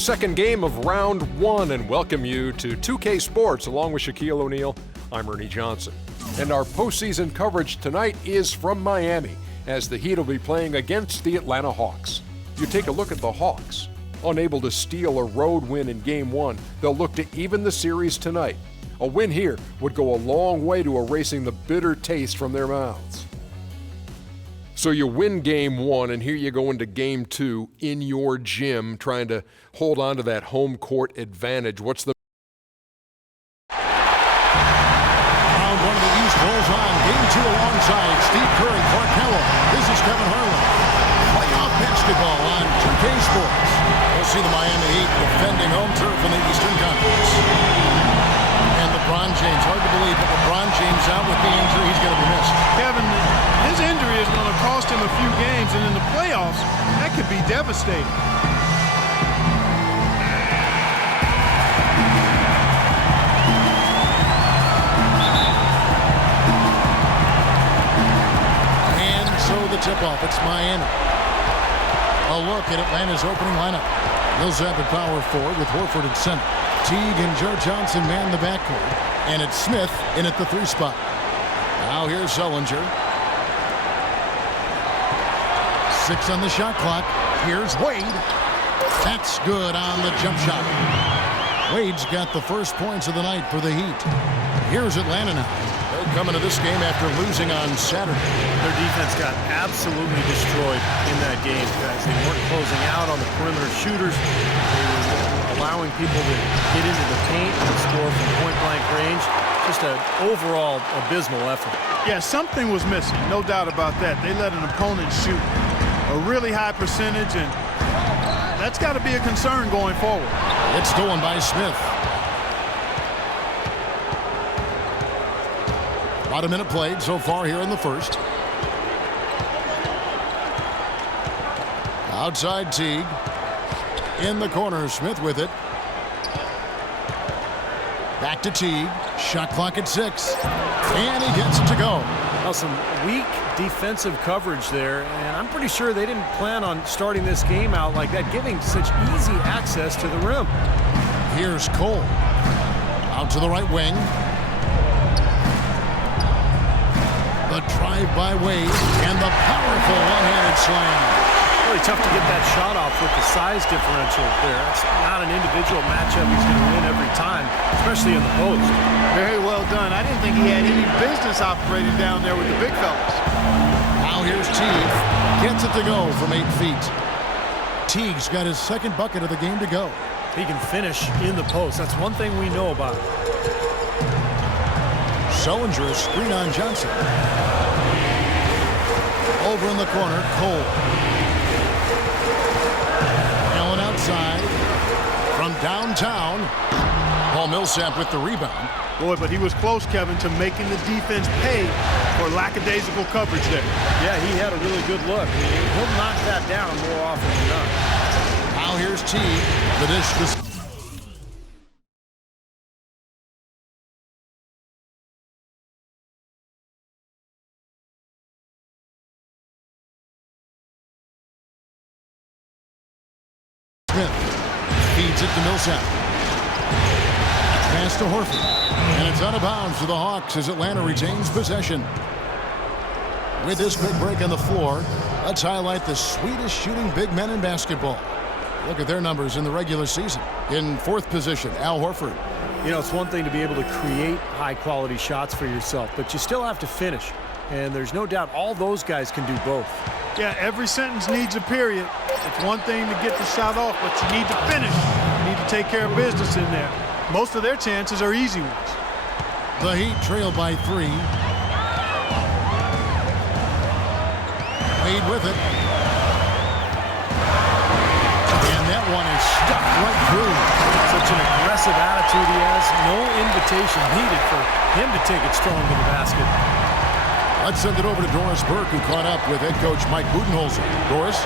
second game of round one and welcome you to 2K Sports along with Shaquille O'Neal. I'm Ernie Johnson. And our postseason coverage tonight is from Miami as the Heat will be playing against the Atlanta Hawks. You take a look at the Hawks. Unable to steal a road win in game one, they'll look to even the series tonight. A win here would go a long way to erasing the bitter taste from their mouths. So you win game one, and here you go into game two in your gym, trying to hold on to that home court advantage. What's the round one of the East rolls on. Game two alongside Steve Curry, Clark Howell. This is Kevin Harlan. Playoff basketball on 2K Sports. We'll see the Miami Heat defending home turf in the Eastern Conference. And LeBron James, hard to believe, but LeBron James out with the injury. He's going to be missed. Kevin, his injury is going to cost him a few games, and in the playoffs, that could be devastating. And so the tip-off, it's Miami. A look at Atlanta's opening lineup. Millsap at power forward with Horford at center. Teague and Joe Johnson man the backcourt. And it's Smith in at the 3 spot. Now here's Sullinger. 6 on the shot clock. Here's Wade. That's good on the jump shot. Wade's got the first points of the night for the Heat. Here's Atlanta now. They're coming to this game after losing on Saturday. Their defense got absolutely destroyed in that game, guys. They weren't closing out on the perimeter shooters. They were allowing people to get into the paint and score from point-blank range. Just an overall abysmal effort. Yeah, something was missing, no doubt about that. They let an opponent shoot a really high percentage, and that's got to be a concern going forward. It's stolen by Smith. About a minute played so far here in the first. Outside Teague. In the corner, Smith with it. Back to Teague. Shot clock at 6. And he gets it to go. Well, some weak defensive coverage there, and I'm pretty sure they didn't plan on starting this game out like that, giving such easy access to the rim. Here's Cole. Out to the right wing. The drive by Wade and the powerful one-handed slam. Really tough to get that shot off with the size differential there. It's not an individual matchup he's going to win every time, especially in the post. Very well done. I didn't think he had any business operating down there with the big fellas. Now here's Teague. Gets it to go from 8 feet. Teague's got his second bucket of the game to go. He can finish in the post. That's one thing we know about him. Sullinger, a screen on Johnson. Over in the corner, Cole. Allen outside. From downtown, Paul Millsap with the rebound. Boy, but he was close, Kevin, to making the defense pay for lackadaisical coverage there. Yeah, he had a really good look. He'll knock that down more often than not. Now here's Teague. The dish to Smith. Feeds it to Millsap. Pass to Horford. And it's out of bounds to the Hawks as Atlanta retains possession. With this quick break on the floor, let's highlight the sweetest shooting big men in basketball. Look at their numbers in the regular season. In 4th position, Al Horford. You know, it's one thing to be able to create high-quality shots for yourself, but you still have to finish. And there's no doubt all those guys can do both. Yeah, every sentence needs a period. It's one thing to get the shot off, but you need to finish. You need to take care of business in there. Most of their chances are easy ones. The Heat trail by 3. Wade with it. And that one is stuck right through. Such an aggressive attitude he has. No invitation needed for him to take it strong to the basket. Let's send it over to Doris Burke, who caught up with head coach Mike Budenholzer. Doris?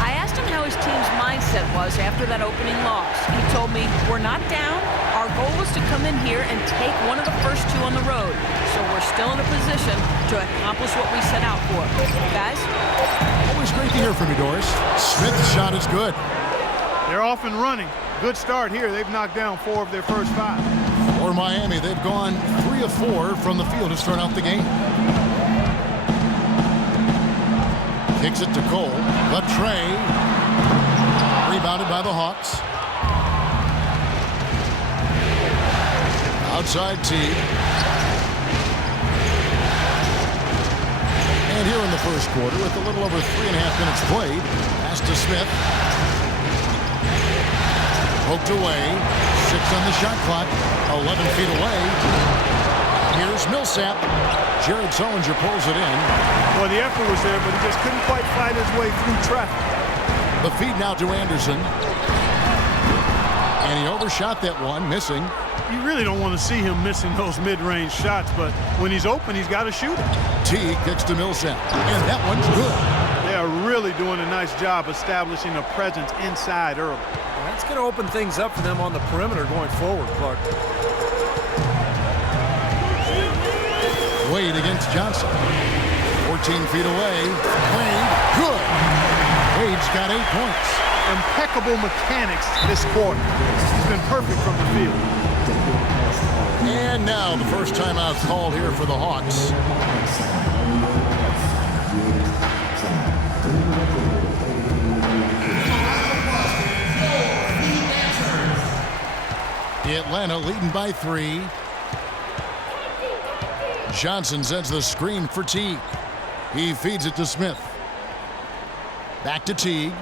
I asked him how his team's mindset was after that opening loss. He told me, we're not down. Our goal was to come in here and take one of the first 2 on the road. So we're still in a position to accomplish what we set out for. Guys? Always great to hear from you, Doris. Smith's shot is good. They're off and running. Good start here. They've knocked down 4 of their first 5. For Miami, they've gone 3 of 4 from the field to start out the game. Kicks it to Cole. The tray. Rebounded by the Hawks. Outside Teague. And here in the first quarter, with a little over 3.5 minutes played, pass to Smith. Poked away. 6 on the shot clock. 11 feet away. Here's Millsap. Jared Sullinger pulls it in. Well, the effort was there, but he just couldn't quite fight his way through traffic. The feed now to Anderson. And he overshot that one, missing. You really don't want to see him missing those mid-range shots, but when he's open, he's got to shoot it. Teague kicks to Millsap, and that one's good. They are really doing a nice job establishing a presence inside early. That's going to open things up for them on the perimeter going forward, Clark. Wade against Johnson. 14 feet away. Wade, good. Wade's got 8 points. Impeccable mechanics this quarter. He's been perfect from the field. And now the first timeout called here for the Hawks. Atlanta leading by 3. Johnson sends the screen for Teague. He feeds it to Smith. Back to Teague.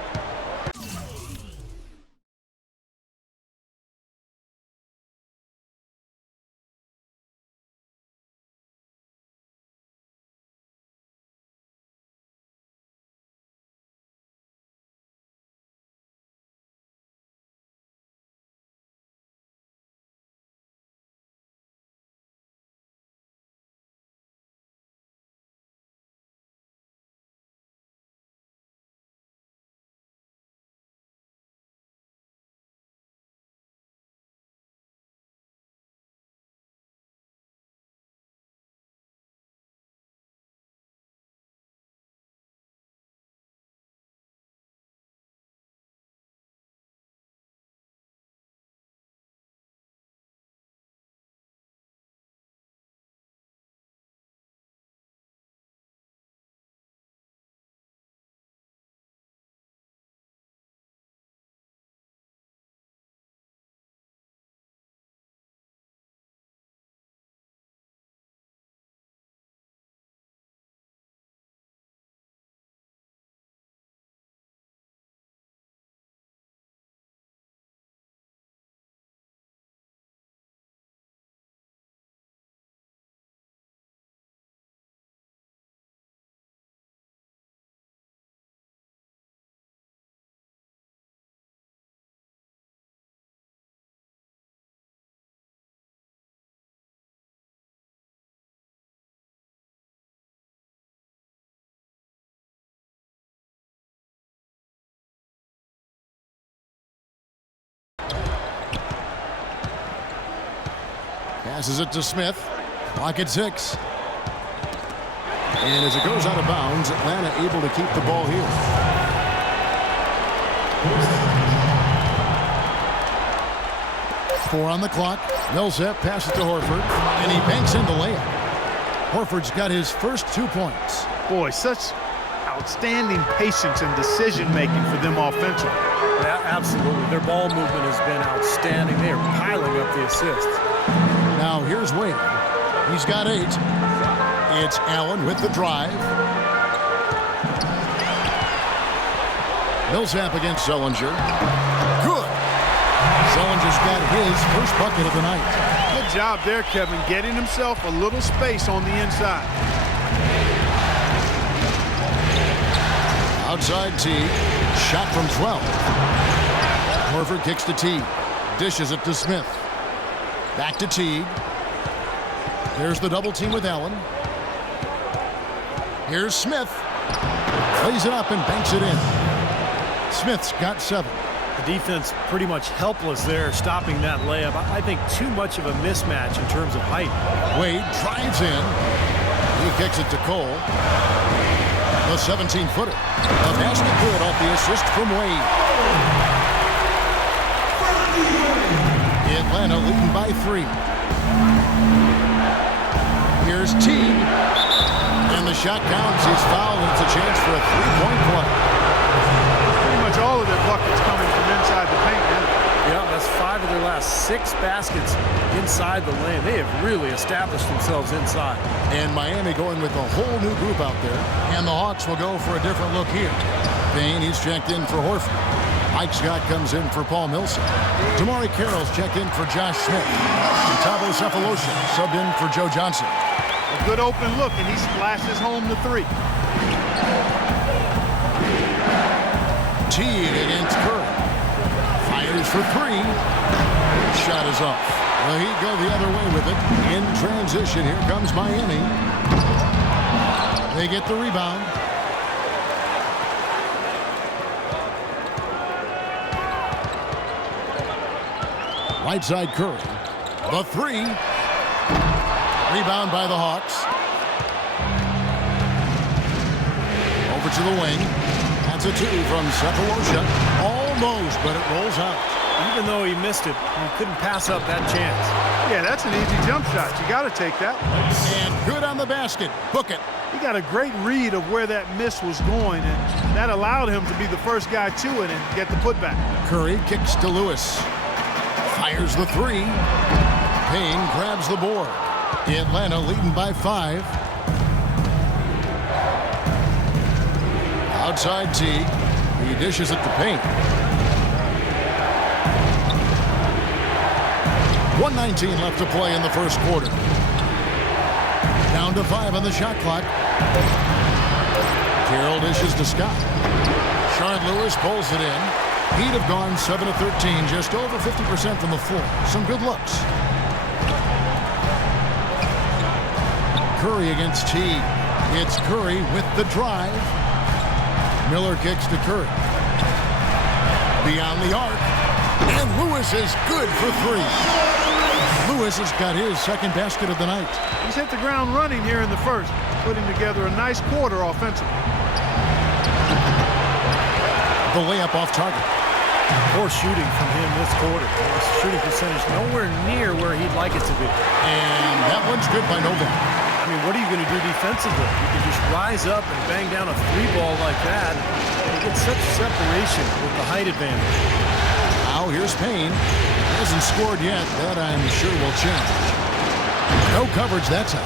Passes it to Smith. Clock at 6. And as it goes out of bounds, Atlanta able to keep the ball here. Four on the clock. Millsap passes to Horford, and he banks in the layup. Horford's got his first 2 points. Boy, such outstanding patience and decision-making for them offensively. Yeah, absolutely. Their ball movement has been outstanding. They are piling up the assists. Now here's Wade. He's got 8. It's Allen with the drive. Millsap against Sullinger. Good. Sullinger's got his first bucket of the night. Good job there, Kevin, getting himself a little space on the inside. Outside Teague. Shot from 12. Horford kicks to Teague. Dishes it to Smith. Back to Teague. There's the double team with Allen. Here's Smith. Plays it up and banks it in. Smith's got 7. The defense pretty much helpless there, stopping that layup. I think too much of a mismatch in terms of height. Wade drives in. He kicks it to Cole. The 17-footer. A basket good off the assist from Wade. Atlanta leading by 3. Here's Teague. And the shot counts. He's fouled, and it's a chance for a three-point play. Pretty much all of their buckets coming from inside the paint, isn't it? Yeah, that's 5 of their last 6 baskets inside the lane. They have really established themselves inside. And Miami going with a whole new group out there. And the Hawks will go for a different look here. Payne, he's checked in for Horford. Mike Scott comes in for Paul Millsap. Damari Carroll's checked in for Josh Smith. And Thabo Sefolosha subbed in for Joe Johnson. A good open look, and he splashes home the 3. Teague against Curry. Fires for 3. Shot is off. The Heat go the other way with it. In transition, here comes Miami. They get the rebound. Right side Curry. The 3. Rebound by the Hawks. Over to the wing. That's a 2 from Sefolosha. Almost, but it rolls out. Even though he missed it, he couldn't pass up that chance. Yeah, that's an easy jump shot. You got to take that. And good on the basket. Book it. He got a great read of where that miss was going, and that allowed him to be the first guy to it and get the putback. Curry kicks to Lewis. Fires the 3. Payne grabs the board. Atlanta leading by 5. Outside Teague. He dishes it to Payne. 1:19 left to play in the first quarter. Down to 5 on the shot clock. Carroll dishes to Scott. Shard Lewis pulls it in. Heat have gone 7 of 13, just over 50% from the floor. Some good looks. Curry against Teague. It's Curry with the drive. Miller kicks to Curry. Beyond the arc. And Lewis is good for 3. Lewis has got his second basket of the night. He's hit the ground running here in the first, putting together a nice quarter offensively. The layup off target. Poor shooting from him this quarter. His shooting percentage nowhere near where he'd like it to be. And that one's good by Novak. I mean, what are you going to do defensively? You can just rise up and bang down a 3-ball like that. You get such separation with the height advantage. Now here's Payne. Hasn't scored yet. That I'm sure will change. No coverage that time.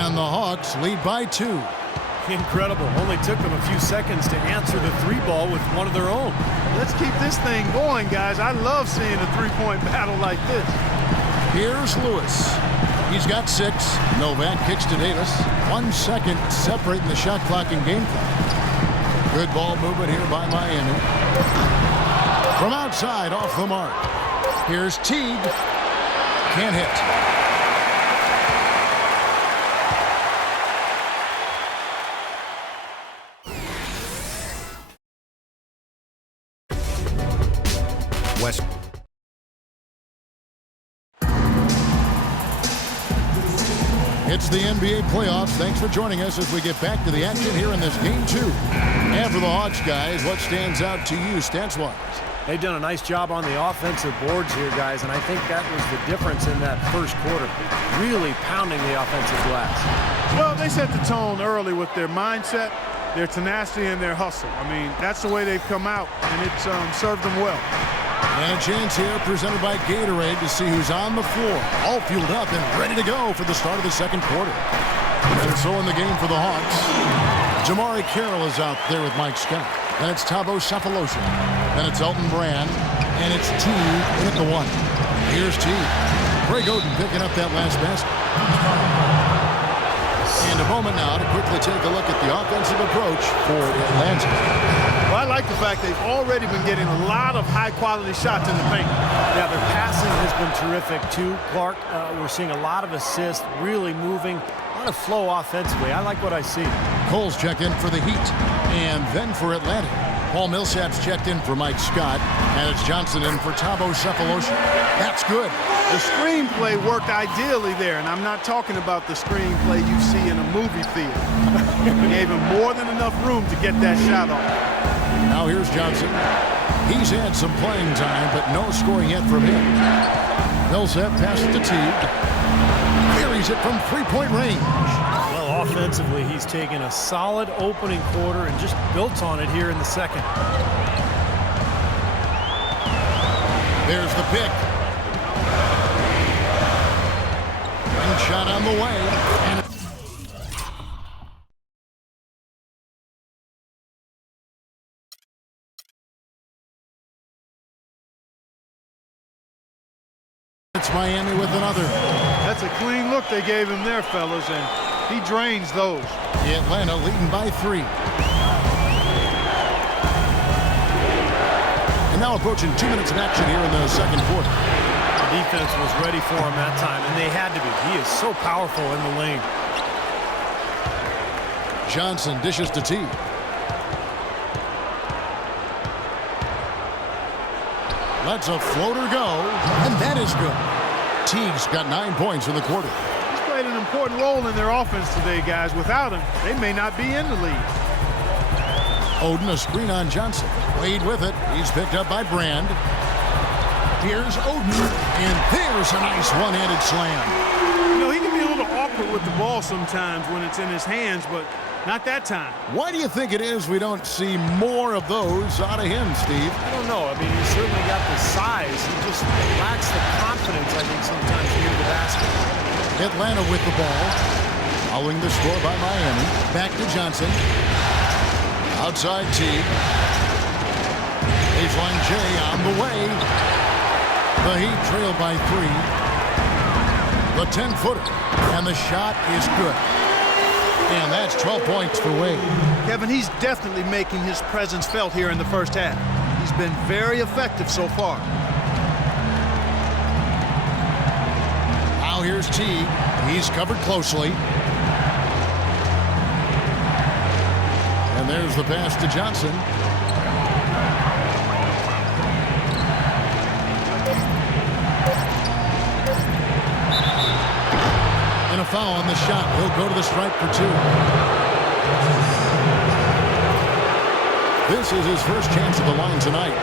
And the Hawks lead by 2. Incredible. Only took them a few seconds to answer the 3-ball with one of their own. Let's keep this thing going, guys. I love seeing a 3-point battle like this. Here's Lewis. He's got 6. Novak kicks to Davis. 1 second separating the shot clock and game clock. Good ball movement here by Miami. From outside, off the mark. Here's Teague. Can't hit. West. It's the NBA playoffs. Thanks for joining us as we get back to the action here in this game 2. And for the Hawks, guys, what stands out to you stats-wise? They've done a nice job on the offensive boards here, guys, and I think that was the difference in that first quarter. Really pounding the offensive glass. Well, they set the tone early with their mindset, their tenacity, and their hustle. I mean, that's the way they've come out, and it's served them well. And a chance here presented by Gatorade to see who's on the floor. All fueled up and ready to go for the start of the second quarter. And so in the game for the Hawks, Damari Carroll is out there with Mike Scott. Then it's Thabo Sefolosha. Then it's Elton Brand. And it's Teague in at the 1. Here's Teague. Greg Oden picking up that last basket. And a moment now to quickly take a look at the offensive approach for Atlanta. Well, I like the fact they've already been getting a lot of high-quality shots in the paint. Yeah, their passing has been terrific, too. Clark, we're seeing a lot of assists, really moving, a lot of flow offensively. I like what I see. Cole's checked in for the Heat. And then for Atlanta, Paul Millsap's checked in for Mike Scott. And it's Johnson in for Thabo Sefolosha. That's good. The screenplay worked ideally there, and I'm not talking about the screenplay you see in a movie theater. Gave him more than enough room to get that shot off. Now here's Johnson. He's had some playing time, but no scoring yet from him. Millsap passes to Teague. Carries it from three-point range. Well, offensively, he's taken a solid opening quarter and just built on it here in the second. There's the pick. One shot on the way. And it's Miami with another. That's a clean look they gave him there, fellas, and he drains those. Atlanta leading by 3. And now approaching 2 minutes of action here in the second quarter. The defense was ready for him that time, and they had to be. He is so powerful in the lane. Johnson dishes to Teague. Lets a floater go, and that is good. Teague's got 9 points in the quarter. He's played an important role in their offense today, guys. Without him, they may not be in the lead. Oden, a screen on Johnson. Wade with it. He's picked up by Brand. Here's Oden, and there's a nice one-handed slam. You know, he can be a little awkward with the ball sometimes when it's in his hands, but not that time. Why do you think it is we don't see more of those out of him, Steve? I don't know. I mean, he's certainly got the size. He just lacks the confidence, I think, sometimes near the basket. Atlanta with the ball. Following the score by Miami. Back to Johnson. Outside Teague. Baseline J on the way. The Heat trail by 3. The 10-footer. And the shot is good. And that's 12 points for Wade. Kevin, he's definitely making his presence felt here in the first half. He's been very effective so far. Now here's Teague. He's covered closely. And there's the pass to Johnson. And a foul on the shot. He'll go to the stripe for 2. This is his first chance at the line tonight.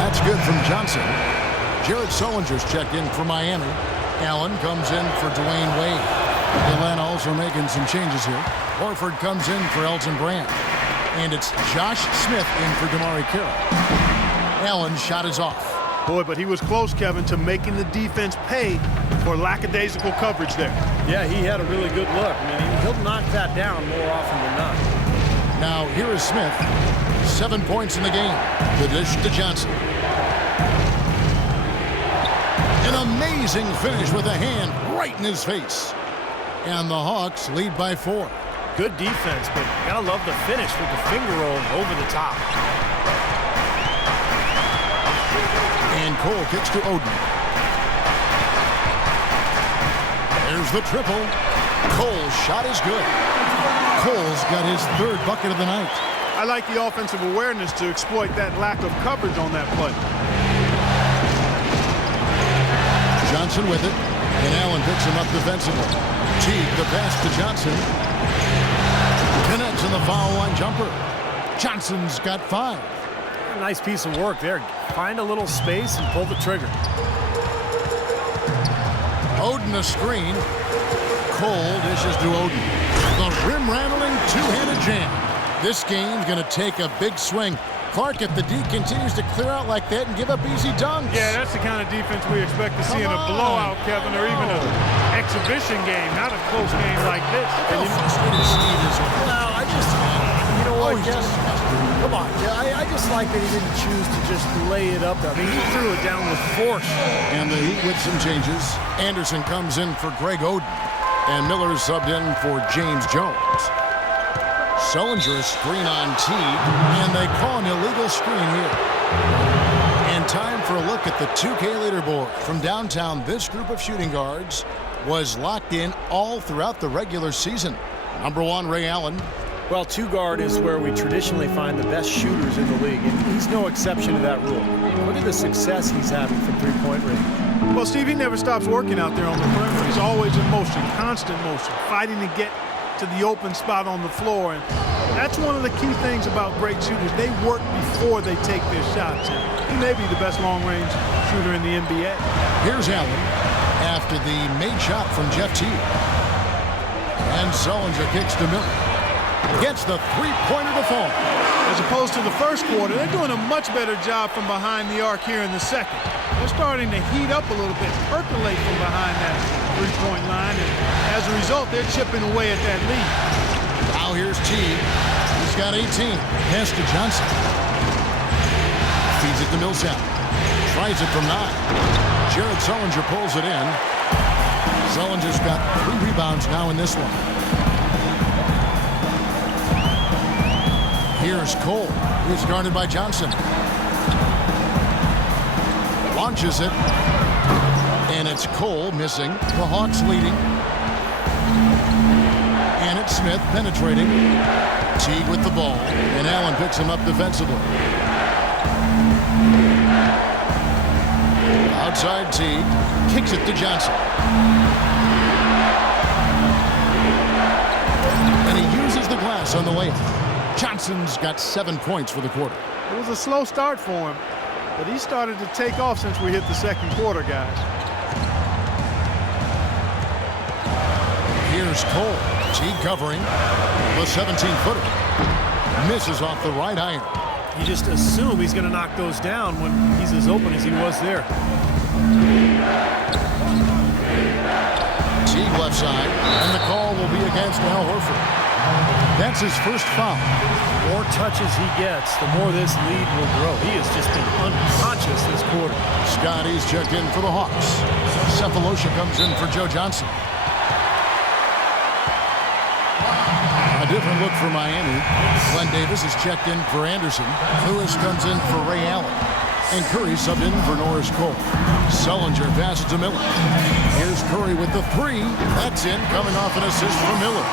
That's good from Johnson. Jared Sullinger's checked in for Miami. Allen comes in for Dwayne Wade. Atlanta also making some changes here. Horford comes in for Elton Brand. And it's Josh Smith in for DeMarre Carroll. Allen's shot is off. Boy, but he was close, Kevin, to making the defense pay for lackadaisical coverage there. Yeah, he had a really good look. I mean, he'll knock that down more often than not. Now, here is Smith. 7 points in the game. The dish to Johnson. An amazing finish with a hand right in his face. And the Hawks lead by 4. Good defense, but gotta love the finish with the finger roll over the top. And Cole kicks to Oden. There's the triple. Cole's shot is good. Cole's got his 3rd bucket of the night. I like the offensive awareness to exploit that lack of coverage on that play. Johnson with it. And Allen picks him up defensively. Teague the pass to Johnson. Connects in the foul line jumper. Johnson's got 5. A nice piece of work there. Find a little space and pull the trigger. Oden a screen. Cole dishes to Oden. The rim-rattling two-handed jam. This game's going to take a big swing. Clark, if the D continues to clear out like that and give up easy dunks. Yeah, that's the kind of defense we expect to see in a blowout, Kevin, or even an exhibition game, not a close game like this. How frustrated Steve is. Well, you know what, Kevin? Come on. Yeah, I just like that he didn't choose to just lay it up there. I mean, he threw it down with force. And the Heat with some changes. Anderson comes in for Greg Oden. And Miller subbed in for James Jones. Sullinger a screen on Teague, and they call an illegal screen here. And time for a look at the 2K leaderboard. From downtown, this group of shooting guards was locked in all throughout the regular season. Number 1, Ray Allen. Well, 2 guard is where we traditionally find the best shooters in the league, and he's no exception to that rule. Look at the success he's having from three-point range. Well, Steve, he never stops working out there on the perimeter. He's always in motion, constant motion, fighting to get to the open spot on the floor. And that's one of the key things about great shooters. They work before they take their shots. And he may be the best long-range shooter in the NBA. Here's Allen after the made shot from Jeff Teague. And Sullinger kicks to Miller. Gets the three-pointer to fall. As opposed to the first quarter, they're doing a much better job from behind the arc here in the second. They're starting to heat up a little bit, percolate from behind that three-point line, and as a result, they're chipping away at that lead. Now here's Teague. He's got 18. Pass to Johnson. Feeds it to Millsap. Tries it from 9. Jared Sullinger pulls it in. Sullinger's got 3 rebounds now in this one. Here's Cole. He's guarded by Johnson. Launches it. And it's Cole missing. The Hawks leading. And it's Smith penetrating. Teague with the ball. And Allen picks him up defensively. Outside Teague. Kicks it to Johnson. And he uses the glass on the layup. Johnson's got 7 points for the quarter. It was a slow start for him, but he started to take off since we hit the second quarter, guys. Here's Cole. Teague covering. The 17-footer. Misses off the right iron. You just assume he's going to knock those down when he's as open as he was there. Teague left side, and the call will be against Al Horford. That's his first foul. The more touches he gets, the more this lead will grow. He has just been unconscious this quarter. Scotty's checked in for the Hawks. Cephalosha comes in for Joe Johnson. A different look for Miami. Glenn Davis is checked in for Anderson. Lewis comes in for Ray Allen. And Curry subbed in for Norris Cole. Sullinger passes to Miller. Here's Curry with the 3. That's in, coming off an assist from Miller.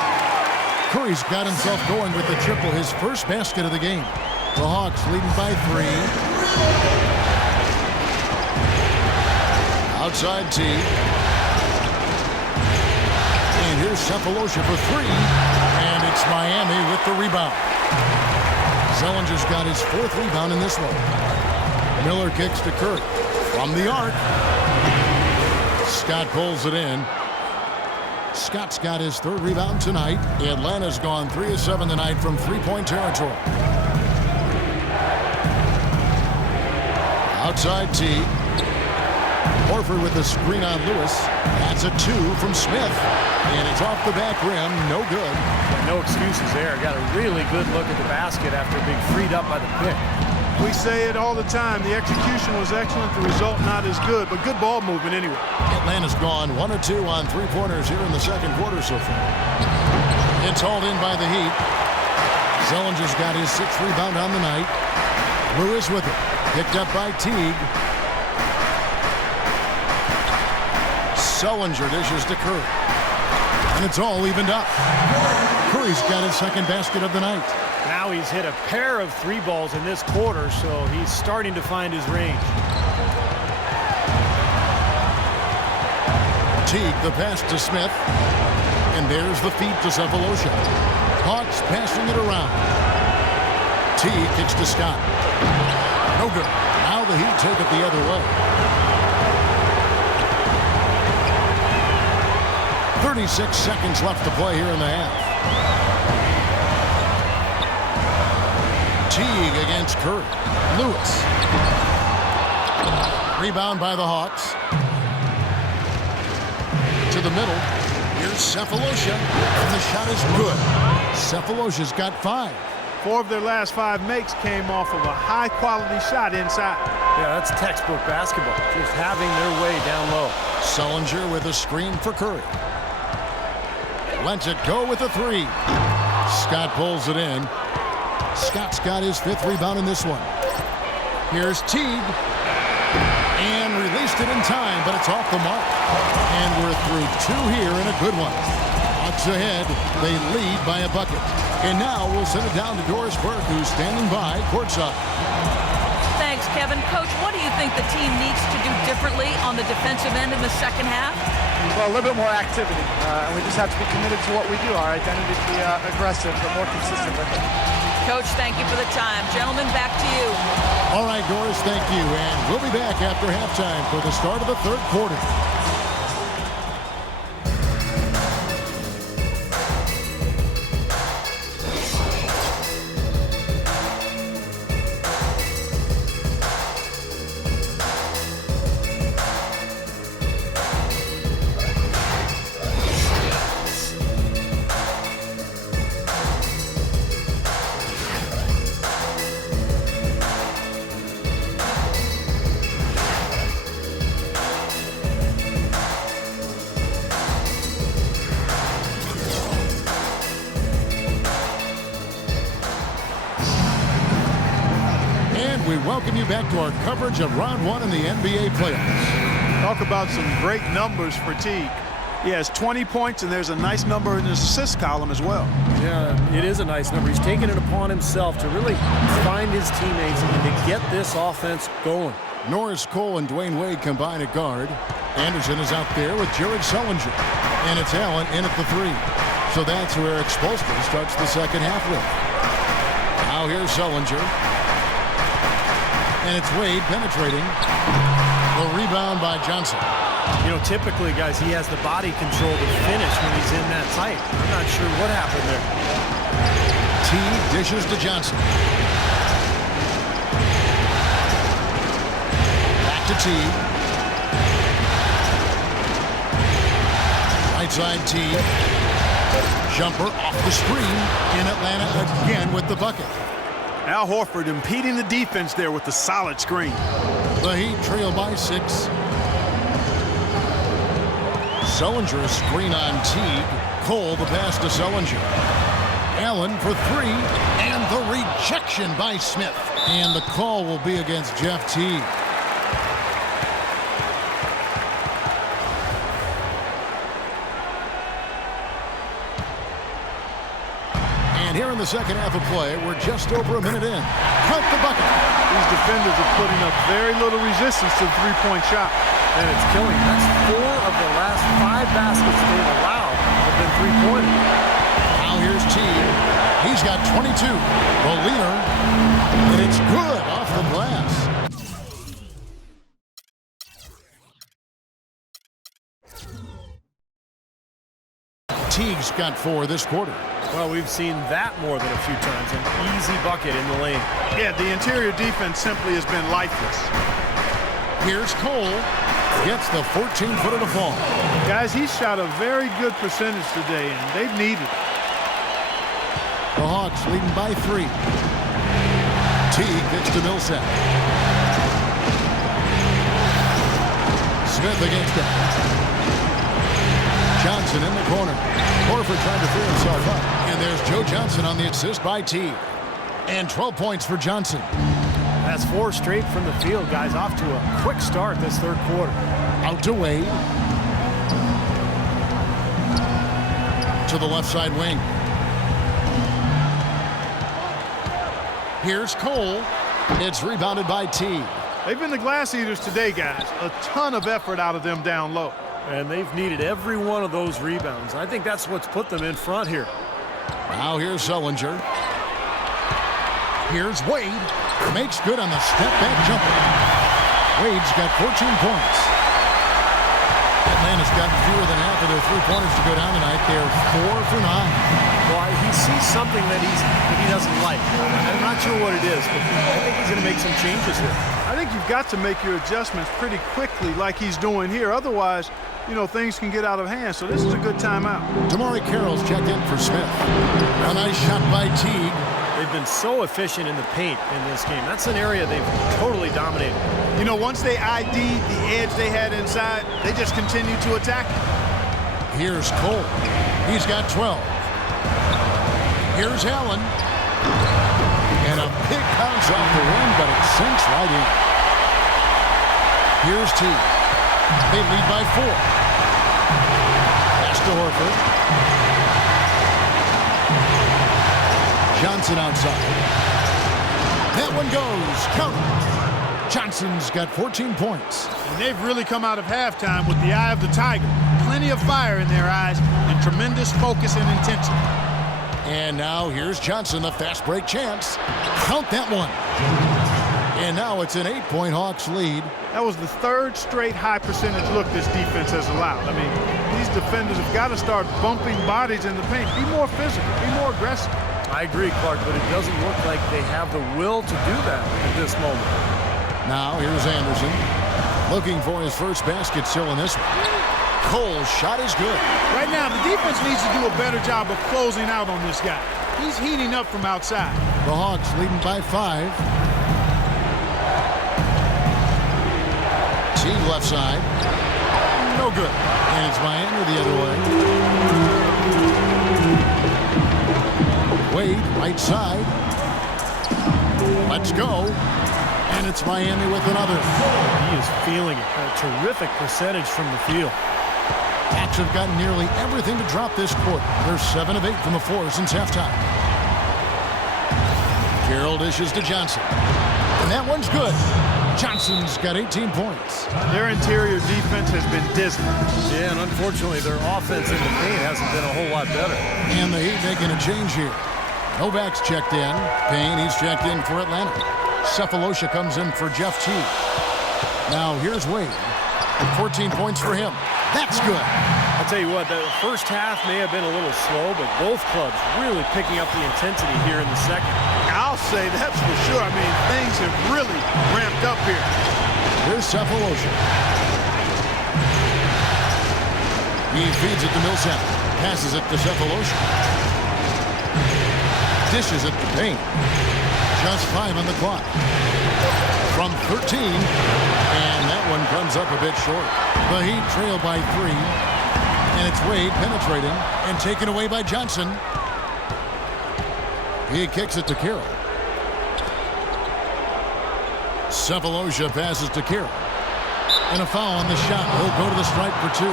Curry's got himself going with the triple, his first basket of the game. The Hawks leading by 3. Outside Teague. And here's Cephalosha for 3. And it's Miami with the rebound. Sullinger's got his 4th rebound in this one. Miller kicks to Curry. From the arc. Scott pulls it in. Scott's got his 3rd rebound tonight. Atlanta's gone 3 of 7 tonight from three-point territory. Outside Teague. Horford with the screen on Lewis. That's a 2 from Smith. And it's off the back rim. No good. No excuses there. Got a really good look at the basket after being freed up by the pick. We say it all the time. The execution was excellent. The result not as good, but good ball movement anyway. Atlanta's gone 1 of 2 on three-pointers here in the second quarter so far. It's hauled in by the Heat. Sullinger's got his 6th rebound on the night. Lewis with it. Picked up by Teague. Sullinger dishes to Curry. And it's all evened up. Curry's got his 2nd basket of the night. Now he's hit a pair of 3 balls in this quarter, so he's starting to find his range. Teague, the pass to Smith. And there's the feed to Cephalosha. Hawks passing it around. Teague kicks to Scott. No good. Now the Heat take it the other way. 36 seconds left to play here in the half. Teague against Curry. Lewis. Rebound by the Hawks. To the middle. Here's Cephalosha. And the shot is good. Cephalosha's got 5. 4 of their last 5 makes came off of a high-quality shot inside. Yeah, that's textbook basketball. Just having their way down low. Sullinger with a screen for Curry. Lets it go with a 3. Scott pulls it in. Scott's got his 5th rebound in this one. Here's Teague. And released it in time, but it's off the mark. And we're through 2 here in a good one. Hawks ahead. They lead by a bucket. And now we'll send it down to Doris Burke, who's standing by courtside. Thanks, Kevin. Coach, what do you think the team needs to do differently on the defensive end in the second half? Well, a little bit more activity, and we just have to be committed to what we do. Our identity to be aggressive, but more consistent with it. Coach, thank you for the time. Gentlemen, back to you. All right, Doris, thank you. And we'll be back after halftime for the start of the third quarter. We welcome you back to our coverage of round one in the NBA playoffs. Talk about some great numbers for Teague. He has 20 points, and there's a nice number in his assist column as well. Yeah, it is a nice number. He's taken it upon himself to really find his teammates and to get this offense going. Norris Cole and Dwayne Wade combine at guard. Anderson is out there with Jared Sullinger. And it's Allen in at the three. So that's where Eric Spoelstra starts the second half with. Now here's Sullinger. And it's Wade penetrating. The rebound by Johnson. You know, typically, guys, he has the body control to finish when he's in that tight. I'm not sure what happened there. Teague dishes to Johnson. Back to Teague. Right side Teague. Jumper off the screen. In Atlanta again with the bucket. Al Horford impeding the defense there with the solid screen. The Heat trail by 6. Sullinger, a screen on Teague. Cole, the pass to Sullinger. Allen for three. And the rejection by Smith. And the call will be against Jeff Teague. And here in the second half of play, we're just over a minute in. Count the bucket. These defenders are putting up very little resistance to the three-point shot. And it's killing. That's 4 of the last 5 baskets they've allowed have been three-pointers. Now here's Teague. He's got 22. The leader. And it's good off the glass. Teague's got 4 this quarter. Well, we've seen that more than a few times. An easy bucket in the lane. Yeah, the interior defense simply has been lifeless. Here's Cole. Gets the 14-footer to fall. Guys, he shot a very good percentage today, and they've needed it. The Hawks leading by 3. Teague gets to Millsap. Smith against it. Johnson in the corner. Horford trying to free himself up. And there's Joe Johnson on the assist by Teague. And 12 points for Johnson. That's 4 straight from the field, guys. Off to a quick start this third quarter. Out to Wade. To the left side wing. Here's Cole. It's rebounded by Teague. They've been the glass eaters today, guys. A ton of effort out of them down low. And they've needed every one of those rebounds. I think that's what's put them in front here. Now here's Sullinger. Here's Wade. Makes good on the step-back jumper. Wade's got 14 points. Atlanta's gotten fewer than half of their three-pointers to go down tonight. They're 4 for 9. Well, he sees something that he doesn't like. I'm not sure what it is, but I think he's going to make some changes here. I think you've got to make your adjustments pretty quickly like he's doing here. Otherwise, you know, things can get out of hand. So this is a good timeout. Damari Carroll's checked in for Smith. A nice shot by Teague. They've been so efficient in the paint in this game. That's an area they've totally dominated. You know, once they ID'd the edge they had inside, they just continue to attack it. Here's Cole. He's got 12. Here's Allen. And a big bounce off the rim, but it sinks right in. Here's Teague. They lead by 4. Pass to Horford. Johnson outside. That one goes. Count it. Johnson's got 14 points. And they've really come out of halftime with the eye of the tiger. Plenty plenty of fire in their eyes and tremendous focus and intensity. And now here's Johnson, the fast break chance. Count that one. And now it's an 8-point Hawks lead. That was the third straight high percentage look this defense has allowed. I mean, these defenders have got to start bumping bodies in the paint. Be more physical, be more aggressive. I agree, Clark, but it doesn't look like they have the will to do that at this moment. Now here's Anderson looking for his first basket still in this one. Cole's shot is good. Right now, the defense needs to do a better job of closing out on this guy. He's heating up from outside. The Hawks leading by 5. Team left side. No good. And it's Miami the other way. Wade, right side. Let's go. And it's Miami with another. He is feeling it. A terrific percentage from the field. Hawks have gotten nearly everything to drop this quarter. They're 7 of 8 from the floor since halftime. Carroll dishes to Johnson. And that one's good. Johnson's got 18 points. Their interior defense has been dismal. Yeah, and unfortunately, their offense in the paint hasn't been a whole lot better. And the Heat making a change here. Novak's checked in. Payne, he's checked in for Atlanta. Cephalosha comes in for Jeff Teague. Now here's Wade. 14 points for him. That's good. I'll tell you what, the first half may have been a little slow, but both clubs really picking up the intensity here in the second. I'll say that's for sure. I mean, things have really ramped up here. Here's Cephalosha. He feeds it to Millsap. Passes it to Cephalosha. Dishes it to Payne. Just 5 on the clock. From 13. And that one comes up a bit short. The Heat trail by 3. And it's Wade penetrating and taken away by Johnson. He kicks it to Carroll. Cephalosha passes to Carroll. And a foul on the shot. He'll go to the stripe for 2.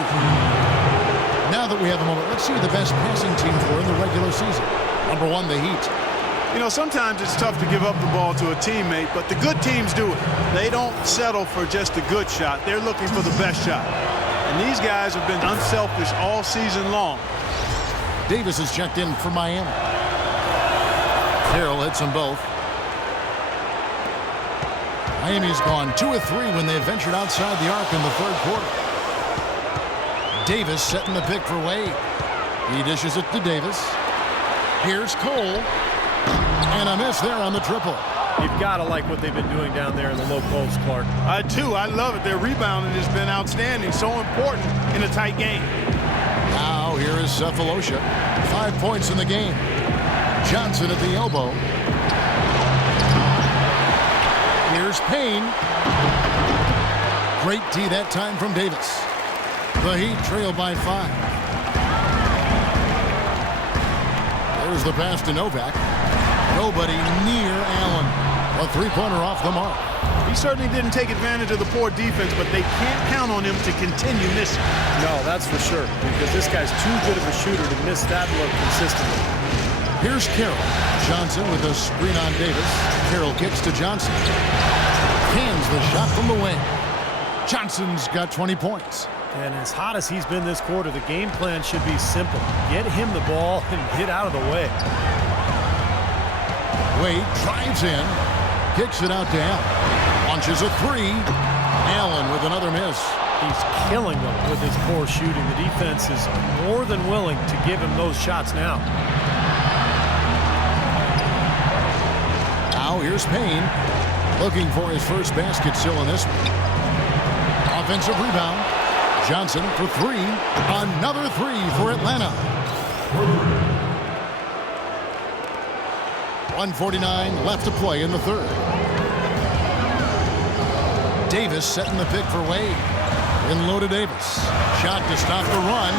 Now that we have a moment, let's see who the best passing teams were in the regular season. Number 1, the Heat. You know, sometimes it's tough to give up the ball to a teammate, but the good teams do it. They don't settle for just a good shot. They're looking for the best shot. And these guys have been unselfish all season long. Davis is checked in for Miami. Carroll hits them both. Miami's gone 2 of 3 when they ventured outside the arc in the third quarter. Davis setting the pick for Wade. He dishes it to Davis. Here's Cole. And a miss there on the triple. You've got to like what they've been doing down there in the low post, Clark. I do. I love it. Their rebounding has been outstanding. So important in a tight game. Now here is Cephalosha. 5 points in the game. Johnson at the elbow. Here's Payne. Great D that time from Davis. The Heat trail by 5. There's the pass to Novak. Nobody near Allen. A 3-pointer off the mark. He certainly didn't take advantage of the poor defense, but they can't count on him to continue missing. No, that's for sure, because this guy's too good of a shooter to miss that look consistently. Here's Carroll. Johnson with a screen on Davis. Carroll kicks to Johnson. Cans the shot from the wing. Johnson's got 20 points. And as hot as he's been this quarter, the game plan should be simple. Get him the ball and get out of the way. Wade drives in. Kicks it out to Allen. Launches a 3. Allen with another miss. He's killing them with his poor shooting. The defense is more than willing to give him those shots now. Now here's Payne. Looking for his first basket still in this one. Offensive rebound. Johnson for 3. Another 3 for Atlanta. 1:49 left to play in the third. Davis setting the pick for Wade. In low to Davis. Shot to stop the run.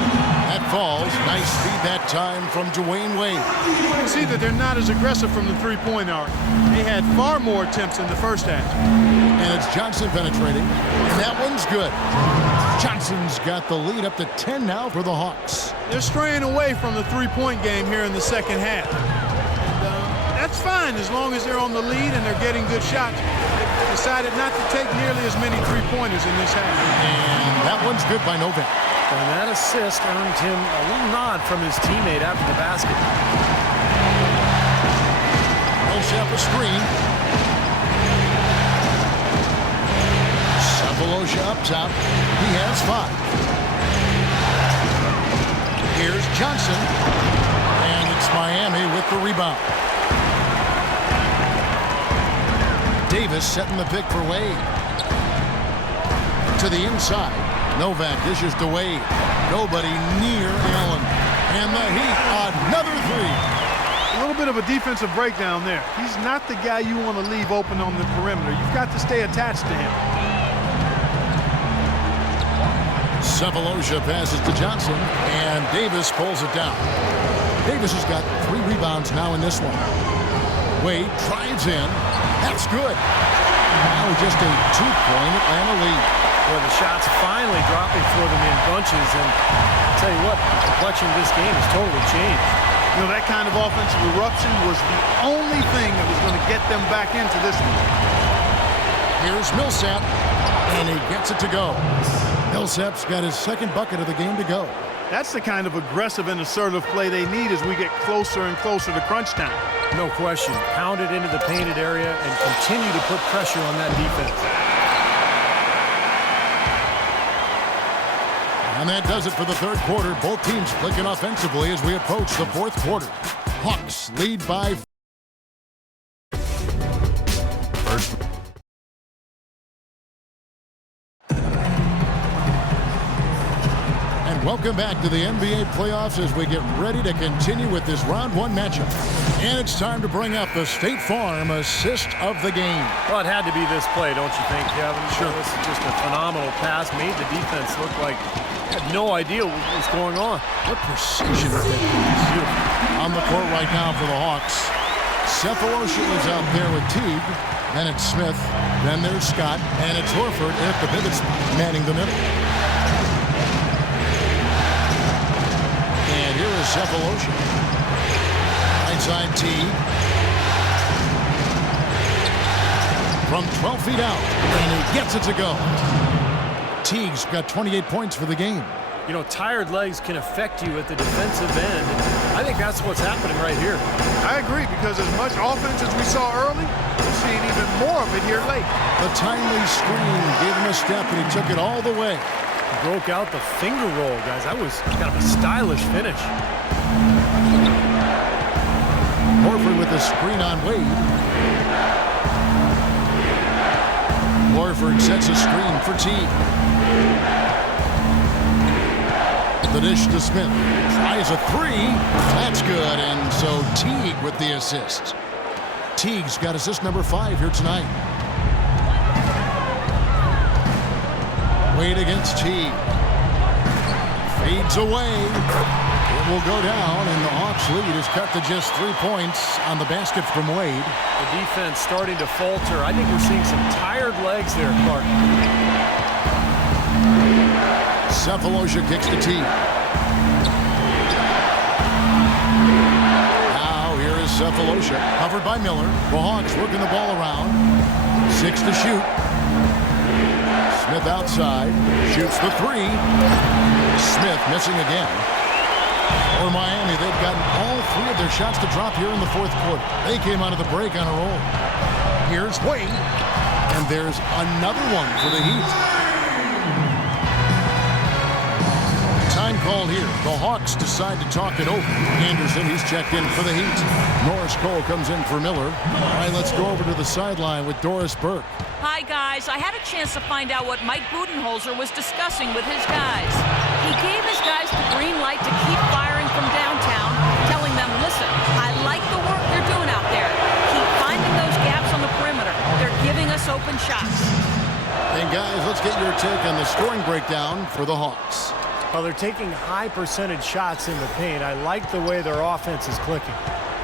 That falls. Nice speed that time from Dwayne Wade. You can see that they're not as aggressive from the three-point arc. They had far more attempts in the first half. And it's Johnson penetrating. And that one's good. Johnson's got the lead up to 10 now for the Hawks. They're straying away from the three-point game here in the second half. And that's fine as long as they're on the lead and they're getting good shots. They decided not to take nearly as many three-pointers in this half. And that one's good by Novak. And that assist earned him a little nod from his teammate after the basket. Millsap a screen. Sefolosha up top. He has 5. Here's Johnson. And it's Miami with the rebound. Davis setting the pick for Wade. To the inside. Novak dishes to Wade. Nobody near Allen. And the Heat, another 3. A little bit of a defensive breakdown there. He's not the guy you want to leave open on the perimeter. You've got to stay attached to him. Sefolosha passes to Johnson, and Davis pulls it down. Davis has got 3 rebounds now in this one. Wade drives in. That's good. Now just a 2-point Atlanta lead. Well, the shots finally dropping for them in bunches, and I'll tell you what, the complexion of this game has totally changed. You know, that kind of offensive eruption was the only thing that was going to get them back into this one. Here's Millsap, and he gets it to go. Millsap's got his 2nd bucket of the game to go. That's the kind of aggressive and assertive play they need as we get closer and closer to crunch time. No question. Pound it into the painted area and continue to put pressure on that defense. And that does it for the 3rd quarter. Both teams clicking offensively as we approach the 4th quarter. Hawks lead by 1st. And welcome back to the NBA playoffs as we get ready to continue with this round 1 matchup. And it's time to bring up the State Farm assist of the game. Well, it had to be this play, don't you think, Kevin? Sure. This is just a phenomenal pass. Made the defense look like they had no idea what was going on. What precision with that is. On the court right now for the Hawks. Sefolosha is out there with Teague. Then it's Smith. Then there's Scott. And it's Horford at the pivots manning the middle. And here is Sefolosha. Right side Teague. From 12 feet out. And he gets it to go. Teague's got 28 points for the game. You know, tired legs can affect you at the defensive end. I think that's what's happening right here. I agree, because as much offense as we saw early, we're seeing even more of it here late. The timely screen gave him a step, and he took it all the way. Broke out the finger roll, guys. That was kind of a stylish finish. Horford with the screen on Wade. Horford sets a screen for Teague. The dish to Smith. Tries a 3. That's good, and so Teague with the assist. Teague's got assist number 5 here tonight. Wade against Teague. Fades away. It will go down, and the Hawks lead is cut to just 3 points on the basket from Wade. The defense starting to falter. I think we're seeing some tired legs there, Clark. Sefolosha kicks to Teague. Now here is Sefolosha, covered by Miller. The Hawks working the ball around. 6 to shoot. Smith outside, shoots the 3. Smith missing again. For Miami, they've gotten all 3 of their shots to drop here in the 4th quarter. They came out of the break on a roll. Here's Wade, and there's another one for the Heat. Time called here. The Hawks decide to talk it over. Anderson, he's checked in for the Heat. Norris Cole comes in for Miller. All right, let's go over to the sideline with Doris Burke. Hi, guys. I had a chance to find out what Mike Budenholzer was discussing with his guys. He gave his guys the green light to keep firing from downtown, telling them, listen, I like the work they're doing out there. Keep finding those gaps on the perimeter. They're giving us open shots. And, guys, let's get your take on the scoring breakdown for the Hawks. Well, they're taking high percentage shots in the paint. I like the way their offense is clicking.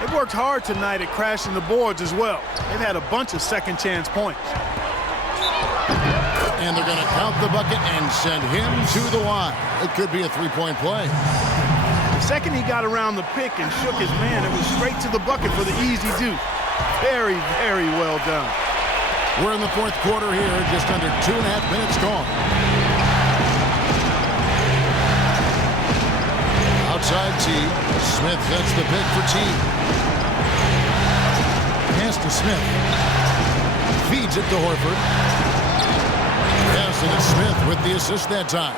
They've worked hard tonight at crashing the boards as well. They've had a bunch of second chance points. And they're going to count the bucket and send him to the line. It could be a 3-point play. The second he got around the pick and shook his man, it was straight to the bucket for the easy deuce. Very, very well done. We're in the 4th quarter here, just under 2.5 minutes gone. Outside T. Smith sets the pick for T. Pass to Smith. Feeds it to Horford. Yes, and it's Smith with the assist that time.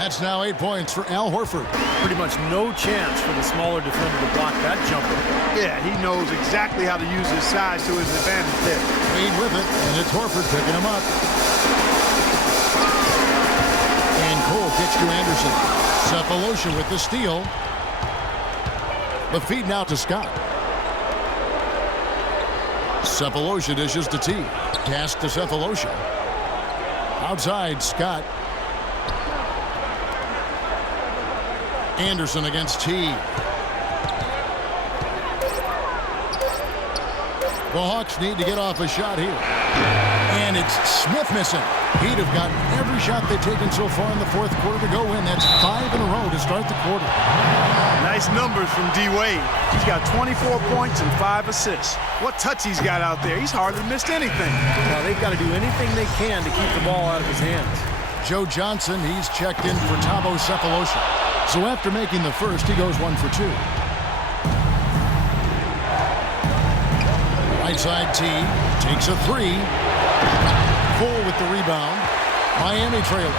That's now 8 points for Al Horford. Pretty much no chance for the smaller defender to block that jumper. Yeah, he knows exactly how to use his size to his advantage there. Wade with it, and it's Horford picking him up. And Cole kicks to Anderson. Sefolosha with the steal. The feed now to Scott. Sefolosha dishes to T. Pass to Sefolosha. Outside, Scott. Anderson against T. The Hawks need to get off a shot here. And it's Smith missing. He'd have gotten every shot they've taken so far in the fourth quarter to go in. That's 5 in a row to start the quarter. Nice numbers from D-Wade. He's got 24 points and 5 assists. What touch he's got out there. He's hardly missed anything. Well, they've got to do anything they can to keep the ball out of his hands. Joe Johnson, he's checked in for Thabo Sefolosha. So after making the first, he goes 1 for 2. Right side T takes a 3. Cole with the rebound. Miami trailer.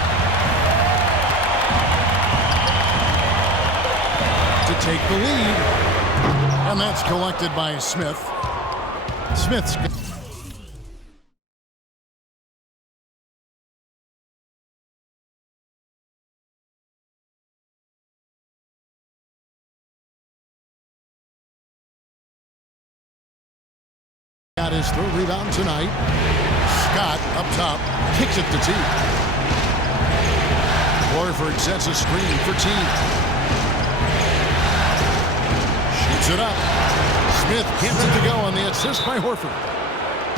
To take the lead. And that's collected by Smith. Smith's got his third rebound tonight. Scott up top kicks it to T. Horford sets a screen for T. Shoots it up. Smith gets it to go on the assist by Horford.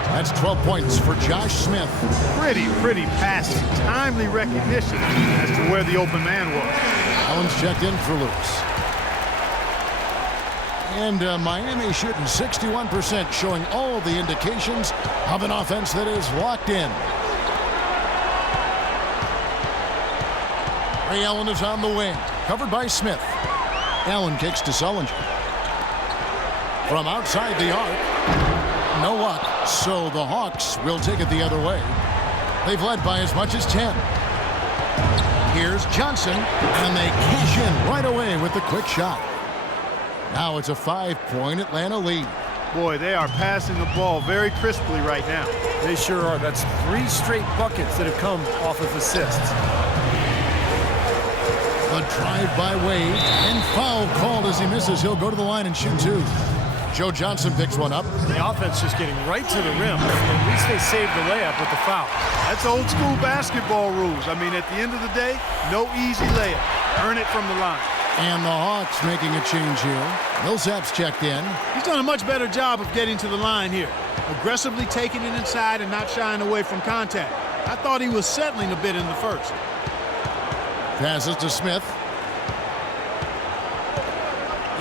That's 12 points for Josh Smith. Pretty passing. Timely recognition as to where the open man was. Allen's checked in for Lewis. And Miami shooting 61%, showing all the indications of an offense that is locked in. Ray Allen is on the wing, covered by Smith. Allen kicks to Sullinger. From outside the arc, no luck, so the Hawks will take it the other way. They've led by as much as 10. Here's Johnson, and they cash in right away with the quick shot. Now it's a 5-point Atlanta lead. Boy, they are passing the ball very crisply right now. They sure are. That's 3 straight buckets that have come off of assists. A drive by Wade, and foul called as he misses. He'll go to the line and shoot 2. Joe Johnson picks one up. The offense just getting right to the rim. At least they saved the layup with the foul. That's old school basketball rules. I mean, at the end of the day, no easy layup. Earn it from the line. And the Hawks making a change here. Millsap's checked in. He's done a much better job of getting to the line here. Aggressively taking it inside and not shying away from contact. I thought he was settling a bit in the first. Passes to Smith.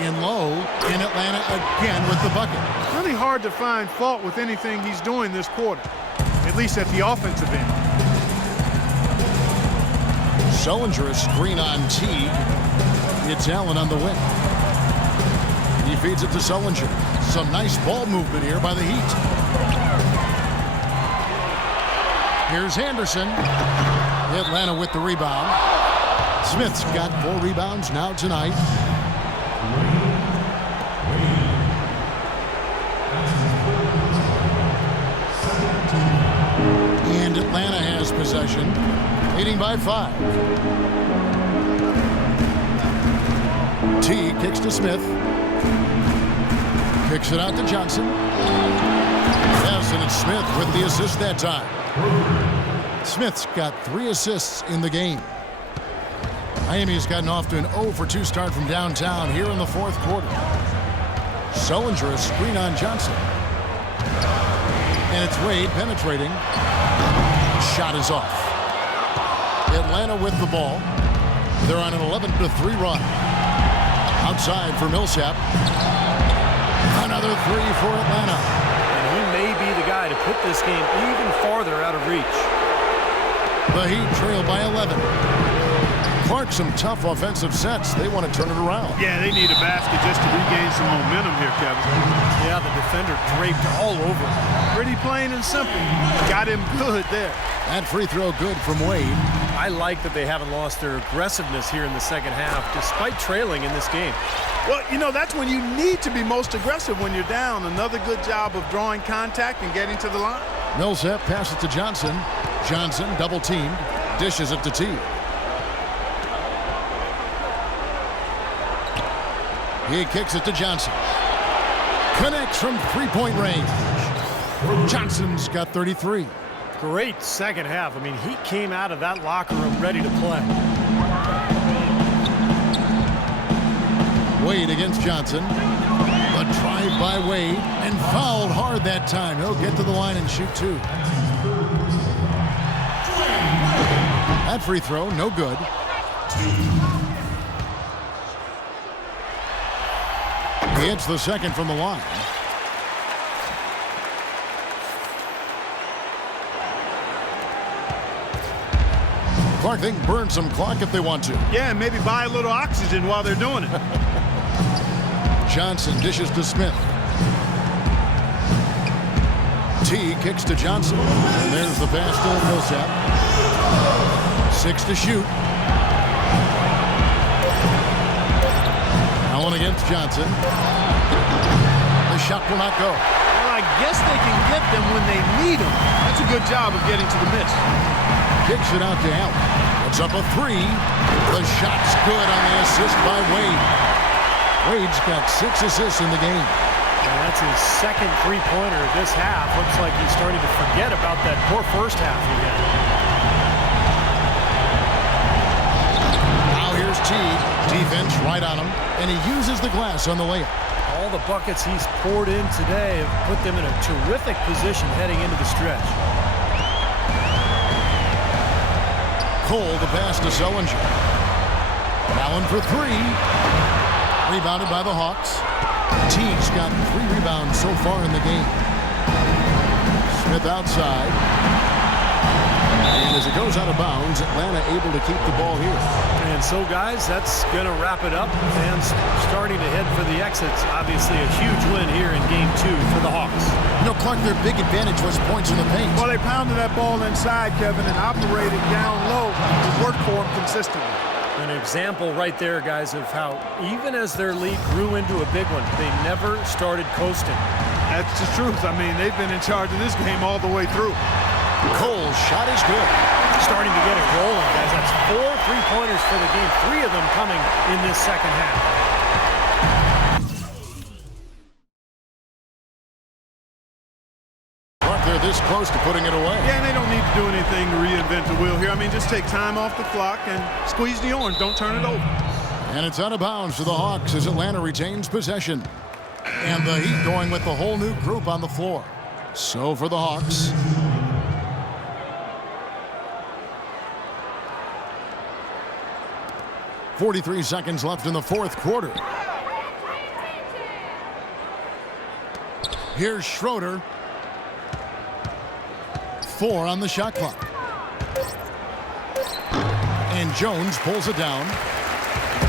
In low, in Atlanta again with the bucket. It's really hard to find fault with anything he's doing this quarter, at least at the offensive end. Sullinger a screen on Teague. It's Allen on the wing. He feeds it to Sullinger. Some nice ball movement here by the Heat. Here's Anderson. Atlanta with the rebound. Smith's got 4 rebounds now tonight. And Atlanta has possession, leading by 5. T kicks to Smith. Kicks it out to Johnson. Yes, and it's Smith with the assist that time. Smith's got 3 assists in the game. Miami's gotten off to an 0 for 2 start from downtown here in the fourth quarter. Sullinger a screen on Johnson. And it's Wade penetrating. Shot is off. Atlanta with the ball. They're on an 11-3 run. Outside for Millsap. Another 3 for Atlanta. And he may be the guy to put this game even farther out of reach. The Heat trail by 11. Clark, some tough offensive sets. They want to turn it around. Yeah, they need a basket just to regain some momentum here, Kevin. Yeah, the defender draped all over him. Pretty plain and simple. Got him good there. That free throw good from Wade. I like that they haven't lost their aggressiveness here in the second half, despite trailing in this game. Well, you know, that's when you need to be most aggressive when you're down. Another good job of drawing contact and getting to the line. Millsap passes it to Johnson. Johnson double teamed. Dishes it to T. He kicks it to Johnson. Connects from three-point range. Johnson's got 33. Great second half. I mean, he came out of that locker room ready to play. Wade against Johnson. A drive by Wade and fouled hard that time. He'll get to the line and shoot two. That free throw, no good. He hits the second from the line. Clark, they can burn some clock if they want to. Yeah, and maybe buy a little oxygen while they're doing it. Johnson dishes to Smith. T kicks to Johnson. And there's the pass to Millsap. 6 to shoot. Allen against Johnson. The shot will not go. Well, I guess they can get them when they need them. That's a good job of getting to the miss. Kicks it out to Allen. It's up a three. The shot's good on the assist by Wade. Wade's got 6 assists in the game. And that's his second three-pointer this half. Looks like he's starting to forget about that poor first half again. Now here's T. Defense right on him, and he uses the glass on the layup. All the buckets he's poured in today have put them in a terrific position heading into the stretch. Cole, the pass to Sullinger. Allen for three. Rebounded by the Hawks. Teague's got 3 rebounds so far in the game. Smith outside. And as it goes out of bounds, Atlanta able to keep the ball here. And so, guys, that's going to wrap it up. Fans starting to head for the exits. Obviously, a huge win here in Game 2 for the Hawks. You know, Clark, their big advantage was points in the paint. Well, they pounded that ball inside, Kevin, and operated down low. It worked for them consistently. An example right there, guys, of how even as their lead grew into a big one, they never started coasting. That's the truth. I mean, they've been in charge of this game all the way through. Cole's shot is good. Starting to get it rolling, guys. That's 4 three-pointers for the game, 3 of them coming in this second half. They're this close to putting it away. Yeah, and they don't need to do anything to reinvent the wheel here. I mean, just take time off the clock and squeeze the orange. Don't turn it over. And it's out of bounds to the Hawks as Atlanta retains possession. And the Heat going with the whole new group on the floor. So for the Hawks. .43 seconds left in the fourth quarter. Here's Schroeder. 4 on the shot clock. And Jones pulls it down.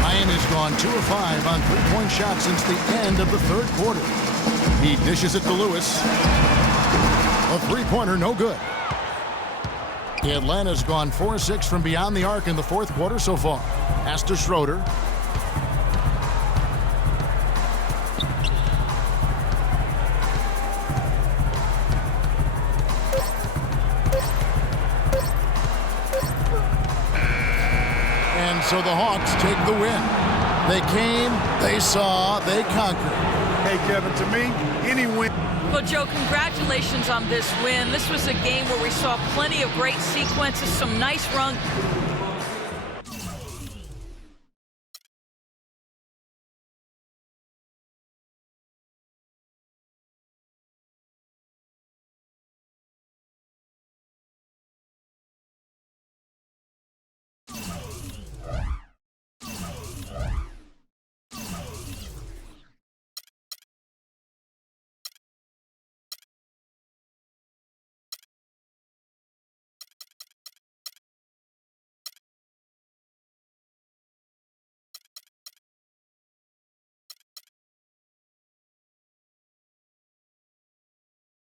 Miami's gone 2 of 5 on three-point shots since the end of the third quarter. He dishes it to Lewis. A three-pointer, no good. Atlanta's gone 4-6 from beyond the arc in the fourth quarter so far. Pass to Schroeder. And so the Hawks take the win. They came, they saw, they conquered. Hey, Kevin, to me, any win. Well, Joe, congratulations on this win. This was a game where we saw plenty of great sequences, some nice runs.